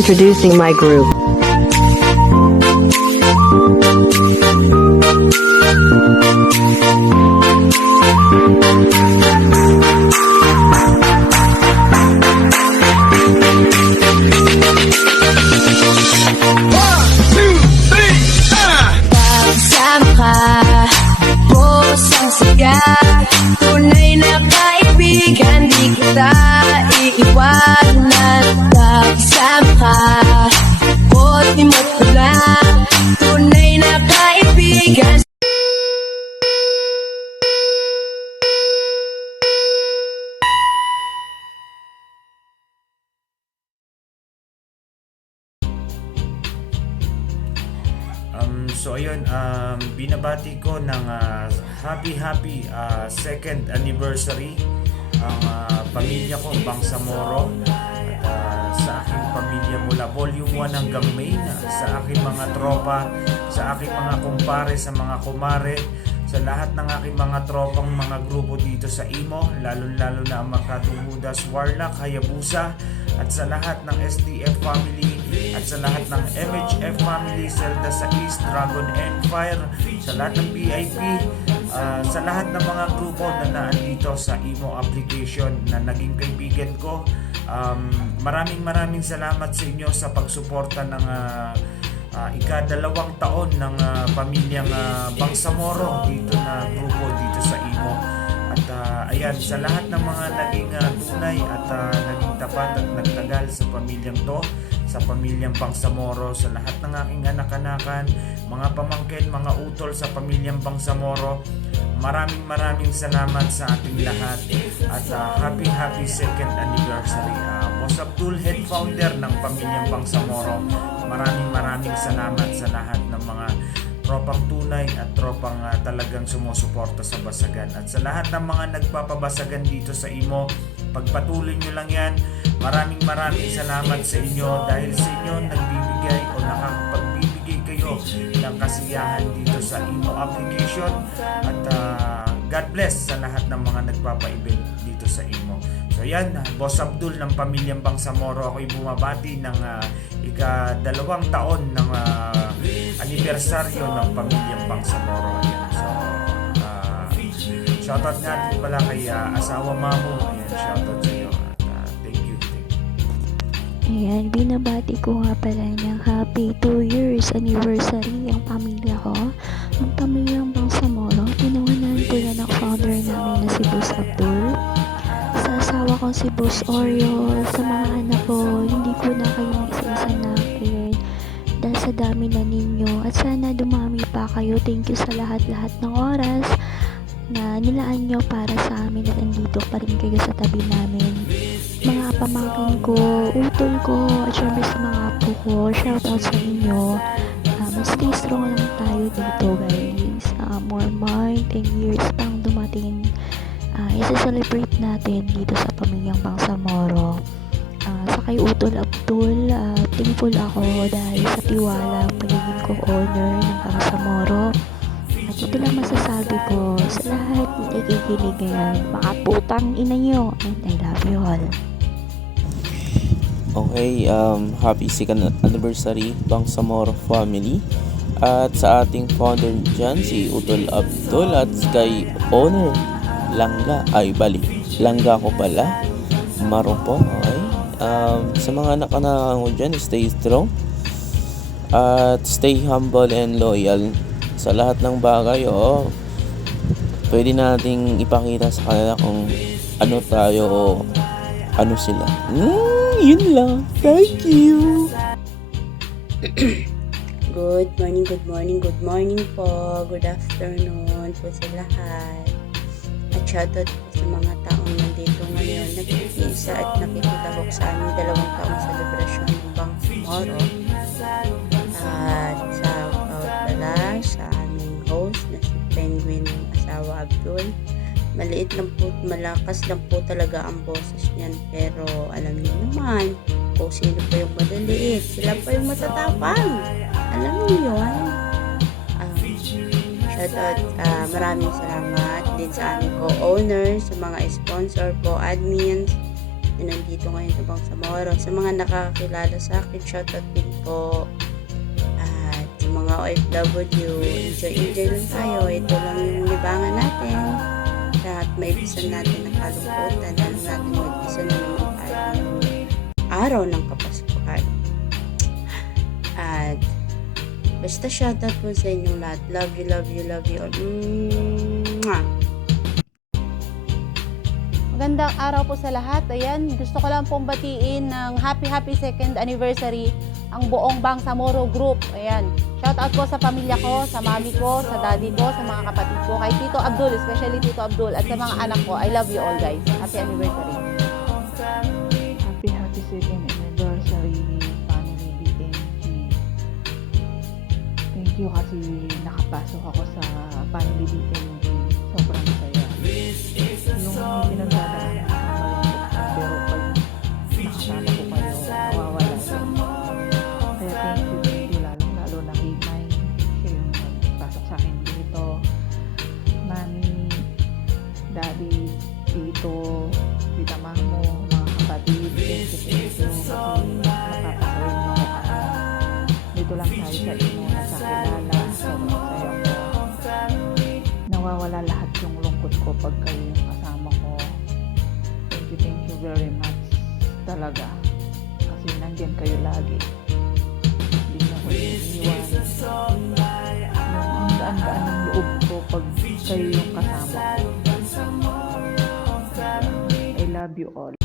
Introducing my group. Kasama ka, boss ang siga. Tunay na kaibigan, di kita iiwanan. Kasama ka, buti mo lang. Tunay na kaibigan. So ayun, binabati ko ng happy second anniversary ang pamilya ko, Bangsamoro, at sa aking pamilya mula Volume 1 hanggang Main, sa aking mga tropa, sa aking mga kumpare, sa mga kumare, sa lahat ng aking mga tropang mga grupo dito sa Imo, lalo na ang Makatuhudas, Warlock, Hayabusa, at sa lahat ng SDF family, at sa lahat ng MHF family, Zelda sa East, Dragon Empire, sa lahat ng VIP, sa lahat ng mga grupo na naandito sa Imo application na naging kaibigan ko. Maraming salamat sa inyo sa pagsuporta ng ika-2 taon ng pamilyang Bangsamoro dito na grupo dito sa Imo. At ayan, sa lahat ng mga naging tunay at naging tapat at nagtagal sa pamilyang to, sa pamilyang Bangsamoro, sa lahat ng aking anak-anakan, mga pamangkin, mga utol sa pamilyang Bangsamoro, maraming salamat sa ating lahat. At happy second anniversary. Boss Abdul, head founder ng pamilyang Bangsamoro, maraming salamat sa lahat ng mga tropang tunay at tropang talagang sumusuporta sa Basagan. At sa lahat ng mga nagpapabasagan dito sa Imo, pagpatuloy nyo lang yan. Maraming salamat sa inyo, dahil sa inyo nagbibigay o nakakapagbibigay kayo ng kasiyahan dito sa Imo application. At God bless sa lahat ng mga nagpapa-event dito sa Imo. So yan, Boss Abdul ng pamilyang Bangsamoro, ako'y bumabati ng ika-2 taon ng anibersaryo ng pamilyang Bangsamoro. Ayan. So shoutout nga din pala kay asawa Mamu. Ayan, shoutout sa iyo. At thank you. Ayan, binabati ko nga pala ng happy 2 years anniversary ang pamilya ko. Ang pamilyang Bangsamoro, tinuunan po yan ang founder namin na si Boss Abdul. Sa asawa ko si Boss Oreo, sa mga anak ko, hindi ko na kayo isa-isa natin dahil sa dami na ninyo. At sana dumami pa kayo. Thank you sa lahat-lahat ng oras na nilaan nyo para sa amin, at andito pa rin kayo sa tabi namin. Mga pamangkin ko, utol ko, at syempre sa mga apo ko, shoutout sa inyo. Stay strong lang tayo dito, guys. More 10 years pang dumating. Isa-celebrate natin dito sa pamilyang Bangsamoro. Sa kay Utol Abdul, thankful ako dahil sa tiwala pagiging ko owner ng Bangsamoro. At ito lang masasabi ko sa lahat ng nakikinig ngayon, mga putang ina nyo, and I love you all. Okay, happy second anniversary Bangsamoro family. At sa ating founder dyan, si Utol Abdul, at kay owner Langga, Langga ko pala, Marupon. Okay, sa mga anak-anak mo dyan, stay strong at stay humble and loyal sa lahat ng bagay. Pwede nating ipakita sa kanila kung ano tayo o ano sila. Yun lang. Thank you. Good morning po. Good afternoon po sa lahat. At shoutout po sa mga taong nandito ngayon nagkikisa at nakikitahok sa aming 2 taong selebrasyon ng Bangsamoro. At shoutout pala sa aming host na si Penguin asawa Abdul. Maliit lang po, malakas lang po talaga ang boses niyan, pero alam niyo naman kung sino pa yung madaliit, sila pa yung matatapang. Alam niyo yun. Shoutout, maraming salamat din sa aming co-owners, sa mga sponsor ko, admins, na nandito ngayon sa Bangsamoro. Sa mga nakakilala sa akin, shoutout din po. At sa mga OFW, enjoy lang tayo. Ito lang yung libangan natin. At maibisan natin ang kalungkutan. Lalo natin maibisan na naman tayo ng araw ng Kapaskuhan. At basta shoutout po sa inyong lahat. Love you all. Mwah! Magandang araw po sa lahat. Ayan, gusto ko lang pong batiin ng happy 2nd anniversary ang buong Bangsamoro Group. Ayan, shout out po sa pamilya ko, sa mami ko, sa daddy ko, sa mga kapatid ko, kay Tito Abdul, especially Tito Abdul, at sa mga anak ko. I love you all, guys. Happy anniversary. Happy second anniversary Family BNG. Thank you kasi nakapasok ako sa Family BNG. Sobrang saya. Yung pinagdadaanan ko pero pag nakasama ko kayo, nawawala. Kaya thank you lalo na kay Mike. Siya yung nagpasok sa akin dito. Mami, Daddy, Tito, Tita Mamo, mga kapatid, thank you kasi napapasawin mo ako dito lang tayo sa inyo na sa kilala. Sobrang saya ko. Nawawala lahat yung lungkot ko pag kayo yung kasama ko. Thank you very much talaga kasi nandyan kayo lagi. Hindi na ko iniwan. Yung ang daan-daan ng loob ko pag kayo yung kasama ko. I love you all.